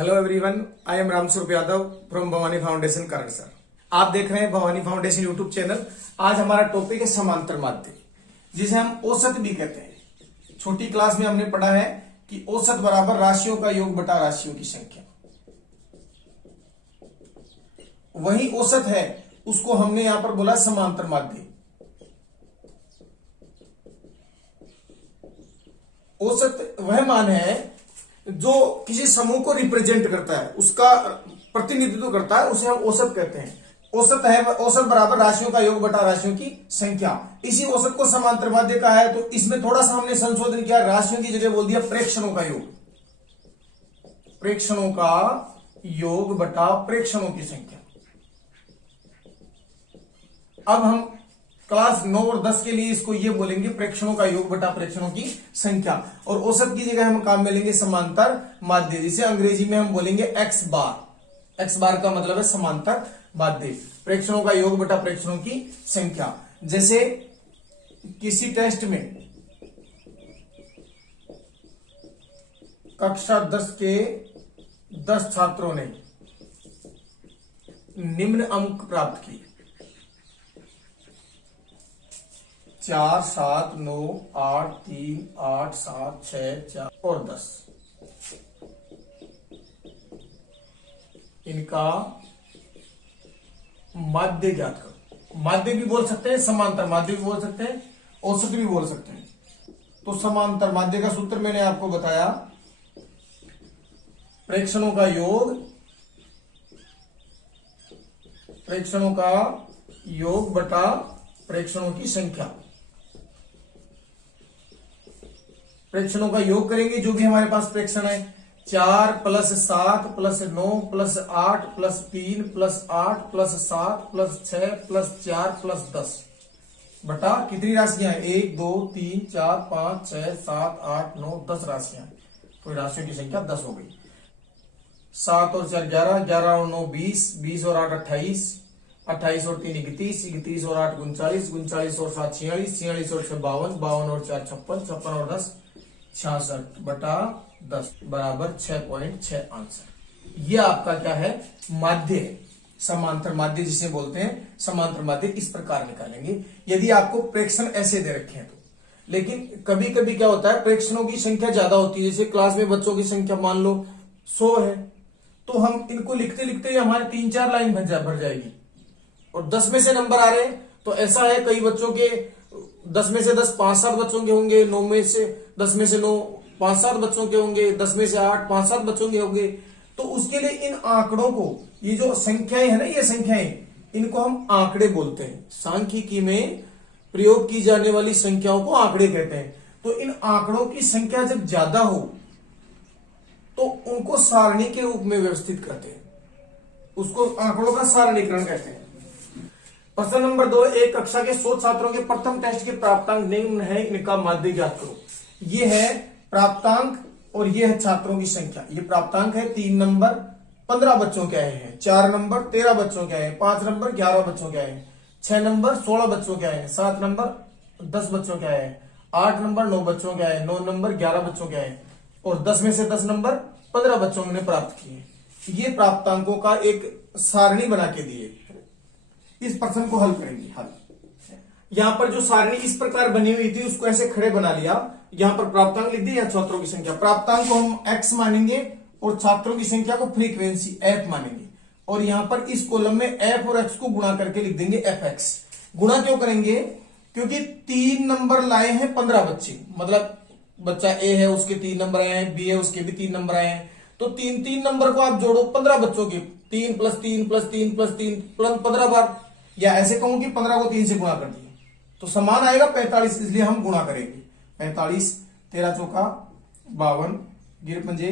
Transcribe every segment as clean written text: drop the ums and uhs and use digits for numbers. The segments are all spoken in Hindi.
Hello everyone, I am Ram Swaroop Yadav from Bhawani foundation Karan sir. आप देख रहे हैं भवानी फाउंडेशन यूट्यूब चैनल। आज हमारा टॉपिक है समांतर माध्य, जिसे हम औसत भी कहते हैं। छोटी क्लास में हमने पढ़ा है कि औसत बराबर राशियों का योग बटा राशियों की संख्या। वही औसत है, उसको हमने यहां पर बोला समांतर माध्य। औसत वह मान है जो किसी समूह को रिप्रेजेंट करता है, उसका प्रतिनिधित्व करता है, उसे हम औसत कहते हैं। औसत है औसत बराबर राशियों का योग बटा राशियों की संख्या। इसी औसत को समांतर माध्य का है। तो इसमें थोड़ा सा हमने संशोधन किया, राशियों की जगह बोल दिया प्रेक्षणों का योग। प्रेक्षणों का योग बटा प्रेक्षणों की संख्या। अब हम क्लास 9 और 10 के लिए इसको ये बोलेंगे प्रेक्षणों का योग बटा प्रेक्षणों की संख्या। और औसत की जगह हम काम में लेंगे समांतर माध्य, जिसे अंग्रेजी में हम बोलेंगे एक्स बार। एक्स बार का मतलब है समांतर माध्य, प्रेक्षणों का योग बटा प्रेक्षणों की संख्या। जैसे किसी टेस्ट में कक्षा 10 के 10 छात्रों ने निम्न अंक प्राप्त किए: 4, 7, 9, 8, 3, 8, 7, 6, 4 और 10। इनका माध्य ज्ञात करो। माध्य भी बोल सकते हैं, समांतर माध्य भी बोल सकते हैं, औसत भी बोल सकते हैं। तो समांतर माध्य का सूत्र मैंने आपको बताया, प्रेक्षणों का योग बटा प्रेक्षणों की संख्या। प्रेक्षणों का योग करेंगे, जो भी हमारे पास प्रेक्षण है, 4 + 7 + 9 + 8 + 3 + 8 + 7 + 6 + 4 + 10 बटा कितनी राशियां हैं? 1, 2, 3, 4, 5, 6, 7, 8, 9, 10 राशियां। तो राशियों की संख्या 10 हो गई। 7 और 4 11, 11 और 9 20, 20 और 8 28, 28 और 3 31, 31 और 8 39, 39 और 7 46, 46 और 6 52, 52 और 4 56, 56 और 10 66 बटा 10 बराबर 6.6 आंसर। ये आपका क्या है? माध्य है, समांतर माध्य जिसे बोलते हैं। समांतर माध्य इस प्रकार निकालेंगे यदि आपको प्रेक्षण ऐसे दे रखे हैं तो। लेकिन कभी कभी क्या होता है, प्रेक्षणों की संख्या ज्यादा होती है। जैसे क्लास में बच्चों की संख्या मान लो 100 है, तो हम इनको लिखते लिखते हमारे 3-4 लाइन भर जाएगी, और 10 में से नंबर आ रहे हैं। तो ऐसा है, कई बच्चों के 10 में से 10 5-7 बच्चों के होंगे, 9 में से 10 में से 9 5-7 बच्चों के होंगे, 10 में से 8 5-7 बच्चों के होंगे। तो उसके लिए इन आंकड़ों को, ये जो संख्याएं है ना, ये संख्याएं, इनको हम आंकड़े बोलते हैं। सांख्यिकी में प्रयोग की जाने वाली संख्याओं को आंकड़े कहते हैं। तो इन आंकड़ों की संख्या जब ज्यादा हो तो उनको सारणी के रूप में व्यवस्थित करते हैं, उसको आंकड़ों का सारणीकरण कहते हैं। प्रश्न नंबर 2, एक कक्षा के 100 छात्रों के प्रथम टेस्ट के प्राप्तांक निम्न है, इनका माध्य ज्ञात करो। ये है प्राप्तांक और ये है छात्रों की संख्या। ये प्राप्तांक है, 3 नंबर 15 बच्चों के आए हैं, 4 नंबर 13 बच्चों के आए हैं, 5 नंबर 11 बच्चों के आए हैं, 6 नंबर 16 बच्चों के आए हैं, 7 नंबर 10 बच्चों के आए हैं, 8 नंबर 9 बच्चों के आए हैं, 9 नंबर 11 बच्चों के आए हैं, और 10 में से 10 नंबर 15 बच्चों ने प्राप्त किए। ये प्राप्तांकों का एक सारणी बना के दिए। इस प्रश्न को हल करेंगे। हल यहां पर जो सारणी इस प्रकार बनी हुई थी, उसको ऐसे खड़े बना लिया। यहां पर प्राप्तांक लिख दिया, छात्रों की संख्या। प्राप्तांक को हम x मानेंगे और छात्रों की संख्या को फ्रीक्वेंसी f मानेंगे। और यहां पर इस कॉलम में f और x को गुणा करके लिख देंगे fx। गुणा क्यों करेंगे? क्योंकि 3 नंबर लाए हैं 15 बच्चे, मतलब बच्चा a है उसके 3 नंबर आए हैं, b है उसके भी 3 नंबर आए हैं। तो 3 नंबर को आप जोड़ो 15 बच्चों के, 3 + 3 + 3 + 3 15 बार, या ऐसे कहूं कि 15 को 3 से गुणा कर दिया तो समान आएगा 45, इसलिए हम गुणा करेंगे। 45, 13 चौका 52, गिर पंजे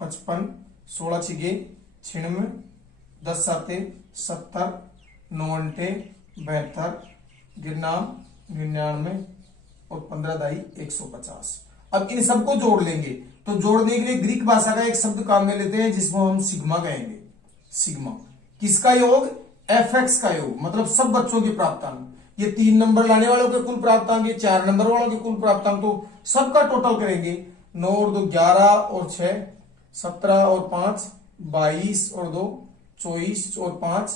55, 16 छिगे 96, 10 साते 70, 9 अंटे 72, गिरनाम 99 और 15 दाई 150। अब इन सबको जोड़ लेंगे। तो जोड़ने के लिए ग्रीक भाषा का एक शब्द काम में लेते हैं, जिसको हम सिग्मा कहेंगे। सिग्मा किसका योग? fx का योग, मतलब सब बच्चों के प्राप्तांक। ये 3 नंबर लाने वालों के कुल प्राप्तांक, ये 4 नंबर वालों के कुल प्राप्तांक, तो सबका टोटल करेंगे। 9 और 2 11 और 6 17 और 5 22 और 2 24 और 5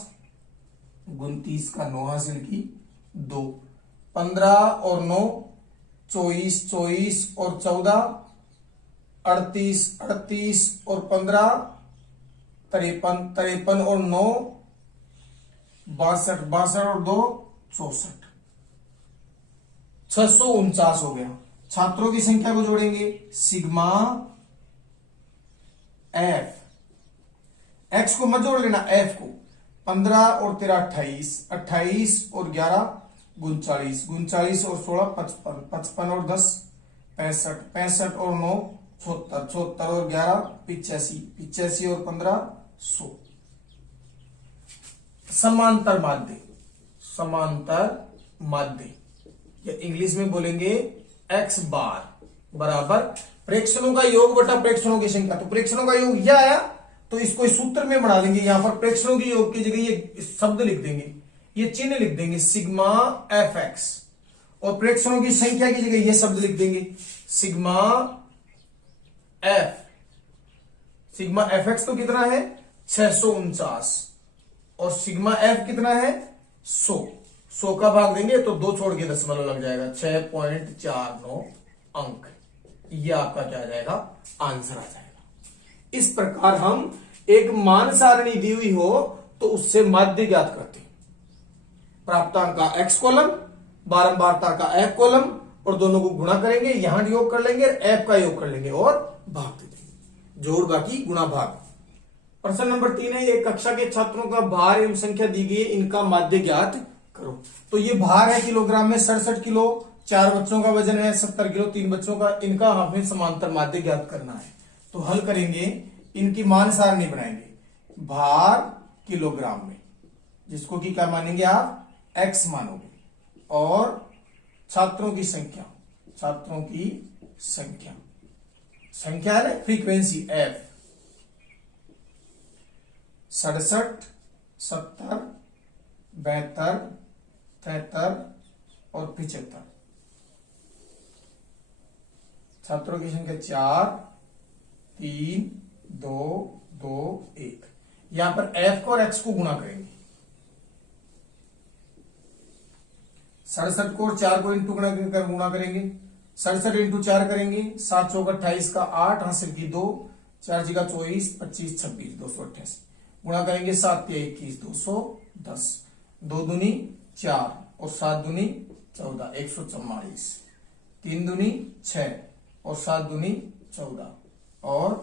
29 का 9 हासिल की 2 15 और 9 24 24 और 14 38 38 और 15 53 53 और 9 62 62 और 2 64 649 हो गया। छात्रों की संख्या को जोड़ेंगे सिग्मा एफ एक्स को मत जोड़ लेना एफ को 15 और 13 28 28 और 11 39 39 और 16 55 55 और 10 65 65 और 9 76 76 और 11 85 85 और 15 100। समांतर माध्य समांतर माध्य या इंग्लिश में बोलेंगे एक्स बार बराबर प्रेक्षणों का योग बटा प्रेक्षणों की संख्या। तो प्रेक्षणों का योग यह आया तो इसको इस सूत्र में बना देंगे। यहां पर प्रेक्षणों की योग की जगह ये शब्द लिख देंगे, ये चिन्ह लिख देंगे सिग्मा एफ एक्स, और प्रेक्षणों की संख्या की जगह ये शब्द लिख देंगे sigma F. Sigma F x तो कितना है 649 और सिग्मा एफ कितना है 100। 100 का भाग देंगे तो 2 छोड़ के दशमलव लग जाएगा 6.49 अंक। ये आपका क्या आ जाएगा आंसर आ जाएगा। इस प्रकार हम एक मान सारणी दी हुई हो तो उससे माध्य ज्ञात करते हैं। प्राप्तांक का एक्स कॉलम, बारंबारता का एफ कॉलम, और दोनों को गुणा करेंगे, यहां योग कर लेंगे, एफ का योग कर लेंगे और भाग दे देंगे। जोड़ बाकी गुणा भाग। प्रश्न नंबर 3 है एक कक्षा के छात्रों का भार एवं संख्या दी गई है, इनका माध्य ज्ञात करो। तो ये भार है किलोग्राम में 67 किलो, 4 बच्चों का वजन है 70 किलो, 3 बच्चों का, इनका हमें समांतर माध्य ज्ञात करना है। तो हल करेंगे, इनकी मान सारणी बनाएंगे भार किलोग्राम में, जिसको कि क्या मानेंगे आप एक्स मानोगे, और छात्रों की संख्या, छात्रों की संख्या, संख्या है फ्रीक्वेंसी एफ 67 70 72 73 और 75। छात्रों की संख्या 4 3 2 2 1। यहां पर एफ को और एक्स को गुणा करेंगे। 67 को और 4 को इंटू गुणा करेंगे, 67 इंटू 4 करेंगे, 7 चौक 28 का 8 हासिल की 2, 4 जी का 24 25 26 288 गुणा करेंगे, 7 या 21 210, 2 दूनी 4 और 7 दूनी 14 144, 3 दूनी 6 और 7 दूनी 14 और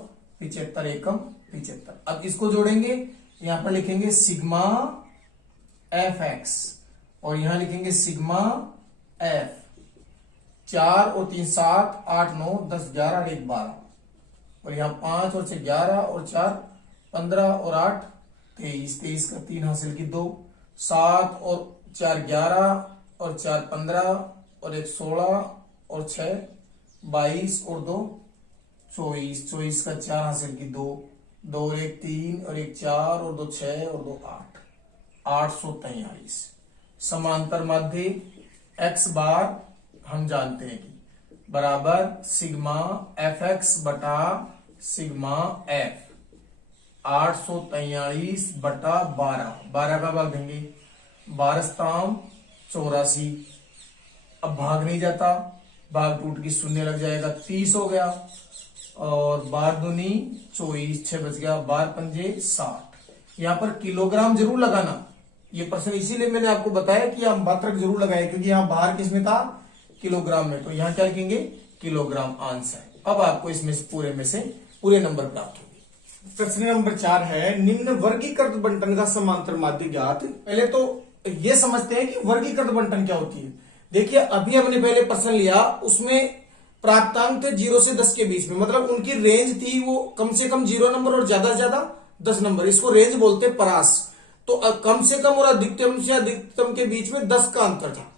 75 एकम 75। अब इसको जोड़ेंगे, यहां पर लिखेंगे सिग्मा एफ एक्स और यहां लिखेंगे सिग्मा एफ। 4 और 3 7 8 9 10 11 और 1 12 और यहां 5 और 6 11 और 4 15 और 8 23 23 का 3 हासिल की 2, 7 और 4 11 और 4 15 और 1 16 और 6 22 और 2 24 24 का 4 हासिल की 2, 2 और 1 3 और 1 4 और 2 6 और 2 8 843। समांतर माध्य एक्स बार हम जानते हैं कि बराबर सिग्मा एफ एक्स बटा सिग्मा एफ। 843 बटा 12, 12 का भाग देंगे, 12 84। अब भाग नहीं जाता, भाग टूट की शून्य लग जाएगा, 30 हो गया, और 12 दूनी 24 6 बच गया, 12 पंजे 60। यहां पर किलोग्राम जरूर लगाना, ये प्रश्न इसीलिए मैंने आपको बताया कि आप मात्रक जरूर लगाए, क्योंकि यहां बाहर किसमें था किलोग्राम में, तो यहां क्या लिखेंगे किलोग्राम आंसर। अब आपको इसमें से पूरे नंबर प्राप्त होंगे। प्रश्न नंबर 4 है निम्न वर्गीकृत बंटन का समांतर माध्य ज्ञात। पहले तो ये समझते हैं कि वर्गीकृत बंटन क्या होती है। देखिए अभी हमने पहले प्रश्न लिया, उसमें प्राप्तांक थे 0 से 10 के बीच में, मतलब उनकी रेंज थी वो कम से कम 0 नंबर और ज्यादा से ज्यादा 10 नंबर, इसको रेंज बोलते परास। तो कम से कम और अधिकतम से अधिकतम के बीच में 10 का अंतर था,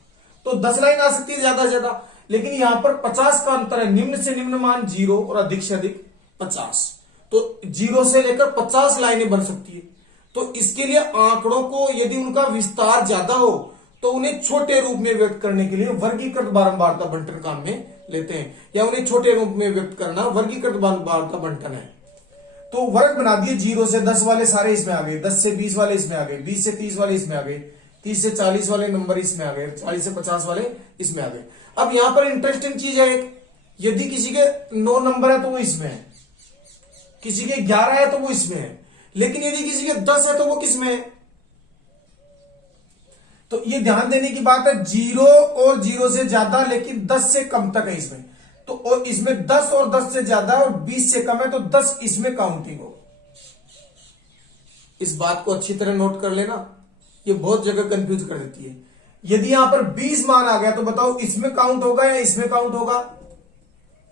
तो 10 लाइन आ सकती है ज्यादा से ज्यादा, लेकिन यहां पर 50 का अंतर है। निम्न से निम्न मान 0 और अधिक से अधिक 50, तो 0 से लेकर 50 लाइनें बन सकती है। तो इसके लिए आंकड़ों को यदि उनका विस्तार ज्यादा हो तो उन्हें छोटे रूप में व्यक्त करने के लिए वर्गीकृत बारंबारता बंटन काम में लेते हैं, या उन्हें छोटे रूप में व्यक्त करना वर्गीकृत बारंबारता बंटन है। तो वर्ग बना दिए, 0 से 10 वाले सारे इसमें आ गए, 10 से 20 वाले इसमें आ गए, 20 से 30 वाले इसमें आ गए, 30 से 40 वाले नंबर इसमें आ गए, 40 से 50 वाले इसमें आ गए। अब यहां पर इंटरेस्टिंग चीज है एक, यदि किसी के 9 नंबर है तो वो इसमें है, किसी के 11 है तो वो इसमें है, लेकिन यदि किसी के 10 है तो वो किसमें है? तो ये ध्यान देने की बात है, 0 और 0 से ज्यादा लेकिन 10 से कम तक है इसमें। तो और इसमें 10 और 10 से ज्यादा और 20 से कम है, तो 10 इसमें काउंटिंग हो। इस बात को अच्छी तरह नोट कर लेना, ये बहुत जगह कंफ्यूज कर देती है। यदि यहां पर 20 मान आ गया तो बताओ इसमें काउंट होगा या इसमें काउंट होगा?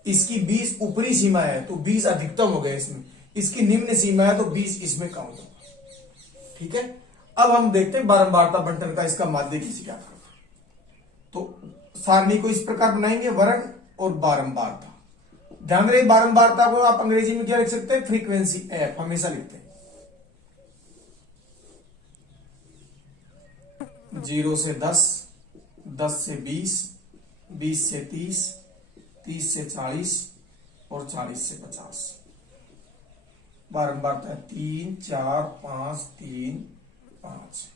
इसकी 20 ऊपरी सीमा है तो 20 अधिकतम हो गया इसमें, इसकी निम्न सीमा है तो 20 इसमें काउंट होगा। ठीक है, अब हम देखते हैं बारंबारता बंटन का इसका माध्य कैसे क्या करना। तो सारणी को इस प्रकार बनाएंगे, वर्ग और बारंबारता। ध्यान रहे, बारंबारता को आप अंग्रेजी में क्या लिख सकते हैं? फ्रीक्वेंसी एफ हमेशा लिखते हैं। 0 से 10, 10 से 20, 20 से 30, 30 से 40 और 40 से 50। बारंबारता है 3, 4, 5, 3, 5।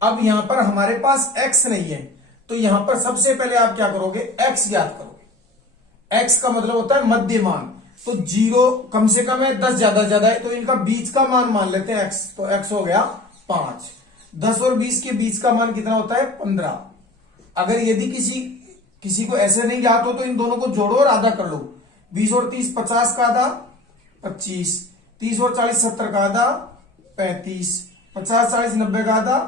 अब यहां पर हमारे पास x नहीं है, तो यहां पर सबसे पहले आप क्या करोगे? x ज्ञात करोगे। x का मतलब होता है मध्यमान, तो 0 कम से कम है, 10 ज्यादा ज्यादा है, तो इनका बीच का मान मान लेते हैं x, तो x हो गया 5। 10 और 20 के बीच का मान कितना होता है? 15। अगर यदि किसी को ऐसे नहीं ज्ञात हो तो इन दोनों को जोड़ो और आधा कर लो। 20 और 30 50 का आधा 25, 30 और 40 70 का आधा 35, 50 40 90 का आधा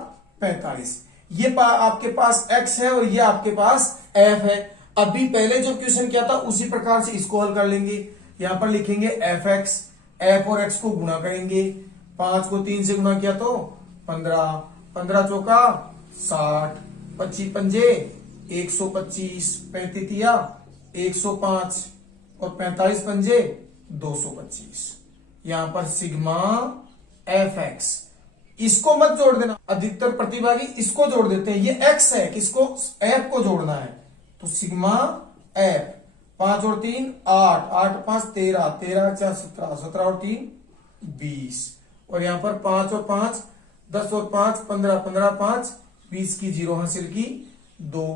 45। ये आपके पास x है और ये आपके पास f है। अभी पहले जो क्वेश्चन किया था उसी प्रकार से इसको हल कर लेंगे। यहां पर लिखेंगे fx, f और x को गुणा करेंगे, 5 को 3 से गुणा किया तो 15, 15 चौका 60, 25 पंजे 125, 35 तिया 105 और 45 पंजे 225। यहां पर सिग्मा fx, इसको मत जोड़ देना, अधिकतर प्रतिभागी इसको जोड़ देते हैं। ये x है, किसको? f को जोड़ना है, तो सिग्मा f। 5 और 3 8, 8 5 13, 13 4 17, 17 और 3 20। और यहां पर 5 और 5 10 और 5 15, 15 5 20 की 0 हासिल की 2,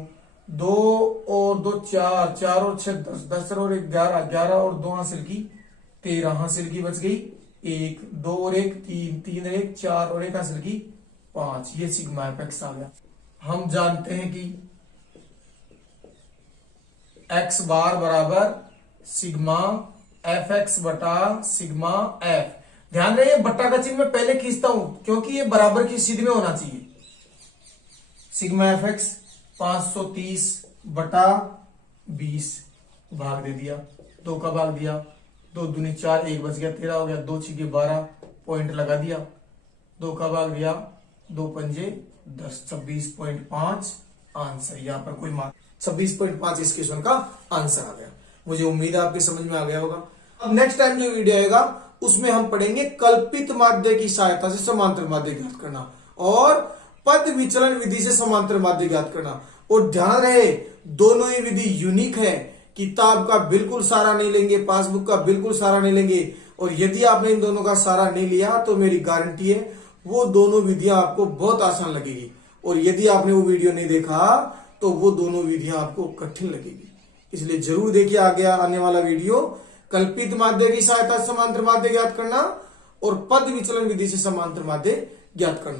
2 और 2 4, 4 और 6 10, 10 और 1 11, 11 और 2 हासिल की 13 हासिल की, बच गई 1, 2 और 1 3, 3 और 1 4 और 1 हासिल की 5। ये सिग्मा एफ आ गया। हम जानते हैं कि x बार बराबर सिग्मा एफ एक्स बटा सिग्मा एफ। ध्यान रहे, बट्टा का चिन्ह मैं पहले खींचता हूं क्योंकि ये बराबर की स्थिति में होना चाहिए। सिग्मा एफ एक्स 530 बटा 20 भाग दे दिया, 2 का भाग दिया, 2 दूनी 4, 1 बच गया 13 हो गया, 2 छिके 12 पॉइंट लगा दिया, 2 का भाग दिया, 2 पंजे 10, 26.5 आंसर। यहां पर कोई मान 26.5 इस क्वेश्चन का आंसर आ गया। मुझे उम्मीद है आपकी समझ में आ गया होगा। अब नेक्स्ट टाइम जो वीडियो आएगा उसमें हम पढ़ेंगे कल्पित माध्य की सहायता से समांतर माध्य ज्ञात करना और पद विचलन विधि से समांतर माध्य ज्ञात करना। और ध्यान रहे, दोनों ही विधि यूनिक है, किताब का बिल्कुल सारा नहीं लेंगे, पासबुक का बिल्कुल सारा नहीं लेंगे। और यदि आपने इन दोनों का सारा नहीं लिया तो मेरी गारंटी है वो दोनों विधियां आपको बहुत आसान लगेगी। और यदि आपने वो वीडियो नहीं देखा तो वो दोनों विधियां आपको कठिन लगेगी। इसलिए जरूर देखिए आगे आने वाला वीडियो, कल्पित माध्य की सहायता से समांतर माध्य ज्ञात करना और पद विचलन विधि से समांतर माध्य ज्ञात करना।